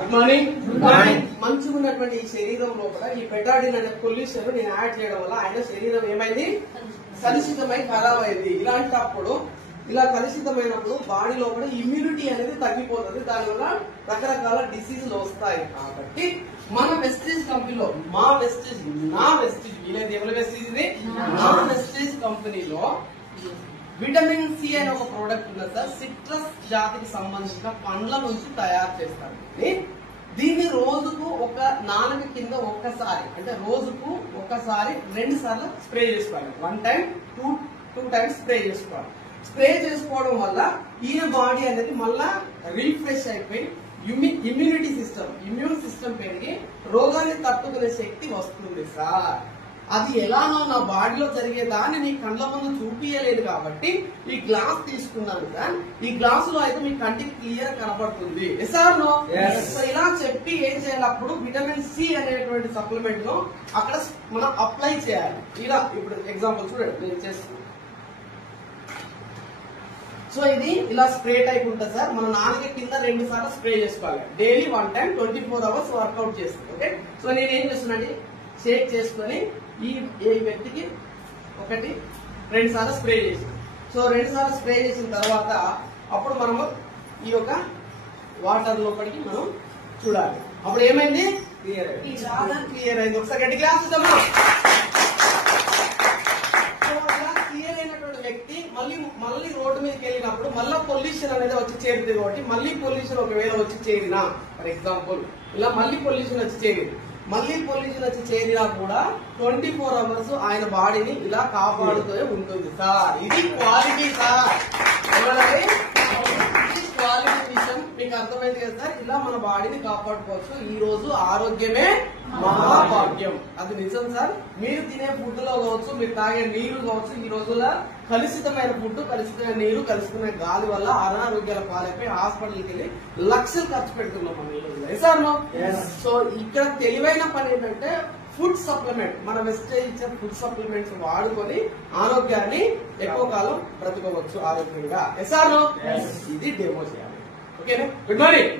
Good morning. మంచిగా ఉన్నటువంటి ఈ శరీరం లోపల ఈ పెటాడిన్ అనే పొల్యూషన్ నేను యాడ్ చేయడం వల్ల ఆయన శరీరం ఏమైంది, కలుషితమై ఖరాబ్ అయింది. ఇలాంటప్పుడు ఇలా కలుషితమైనప్పుడు బాడీ లోపల ఇమ్యూనిటీ అనేది తగ్గిపోతుంది. దానివల్ల రకరకాల డిసీజులు వస్తాయి. కాబట్టి మన వెస్టేజ్ కంపెనీలో నా వెస్టేజ్ వీలైతే ఎవరి వెస్టేజ్ ఇది, నా వెస్టేజ్ కంపెనీలో విటమిన్ సి అనే ఒక ప్రోడక్ట్ ఉన్నది సార్. సిట్రస్ జాతికి సంబంధించిన పండ్ల నుంచి తయారు చేస్తారు. దీన్ని రోజుకు ఒక 4 కింద ఒక్కసారి, అంటే రోజుకు ఒకసారి 2 సార్లు స్ప్రే చేసుకోవాలి. 1 టైం 2 టైమ్స్ స్ప్రే చేసుకోవాలి. స్ప్రే చేసుకోవడం వల్ల ఈయన బాడీ అనేది మళ్ళా రీఫ్రెష్ అయిపోయి ఇమ్యూన్ సిస్టమ్ పెరిగి రోగాన్ని తట్టుకునే శక్తి వస్తుంది సార్. అది ఎలానో నా బాడీలో జరిగేదాన్ని నీ కళ్ళ ముందు చూపించలేదు కాబట్టి ఈ గ్లాస్ తీసుకున్నాను సార్. ఈ గ్లాస్ లో అయితే మీ కంటికి క్లియర్ కనపడుతుంది. సార్ నో ఇలా చెప్పి ఏం చేయాలి, అప్పుడు విటమిన్ సి అనేటువంటి సప్లిమెంట్ లో అక్కడ మనం అప్లై చేయాలి. ఇలా ఇప్పుడు ఎగ్జాంపుల్ చూడండి నేను చేస్తున్నాను. సో ఇది ఇలా స్ప్రే టైప్ ఉంటుంది సార్. మన 4 కింద 2 సార్లు స్ప్రే చేసుకోవాలి. డైలీ 1 టైం 24 అవర్స్ వర్కౌట్ చేస్తాను. ఓకే, సో నేను ఏం చేస్తున్నానండి, షేక్ చేసుకుని ఈ వ్యక్తికి 1-2 సార్లు స్ప్రే చేసాను. సో 2 సార్లు స్ప్రే చేసిన తర్వాత అప్పుడు మనము ఈ యొక్క వాటర్ లోపలికి మనం చూడాలి. అప్పుడు ఏమైంది, క్లియర్ అయింది. ఒకసారి గట్టి గ్లాస్ ఇద్దామా. క్లియర్ అయినటువంటి వ్యక్తి మళ్ళీ రోడ్డు మీదకి వెళ్ళినప్పుడు మళ్ళీ పొల్యూషన్ అనేది వచ్చి చేరుతుంది. కాబట్టి మళ్ళీ పొల్యూషన్ ఒకవేళ వచ్చి చేరినా, ఫర్ ఎగ్జాంపుల్ ఇలా మళ్ళీ పొల్యూషన్ వచ్చి చేరినా కూడా 24 అవర్స్ ఆయన బాడీని ఇలా కాపాడుతూ ఉంటుంది సార్. ఇది క్వాలిటీ సార్. క్వాలిటీ విషయం మీకు అర్థమైంది కదా సార్. ఇలా మన బాడీని కాపాడుకోవచ్చు. ఈ రోజు ఆరోగ్యమే మహాభాగ్యం, అది నిజం సార్. మీరు తినే ఫుడ్ లో కావచ్చు, మీరు తాగే నీరు కావచ్చు, ఈ రోజుల్లో కలుషితమైన ఫుడ్, కలుషితమైన నీరు, కలుషితమైన గాలి వల్ల అనారోగ్యాల పాలైపోయి హాస్పిటల్కి వెళ్ళి లక్షలు ఖర్చు పెడుతున్నాం మనం ఈ రోజుల్లో. Sir no. సో ఇక్కడ తెలివైన పని ఏంటంటే ఫుడ్ సప్లిమెంట్, మన వెస్టేజ్ ఇచ్చే ఫుడ్ సప్లిమెంట్స్ వాడుకొని ఆరోగ్యాన్ని ఎక్కువ కాలం బ్రతకవచ్చు ఆరోగ్యంగా. SR no. ఇది డెమో చేయాలి. ఓకేనా. Good morning.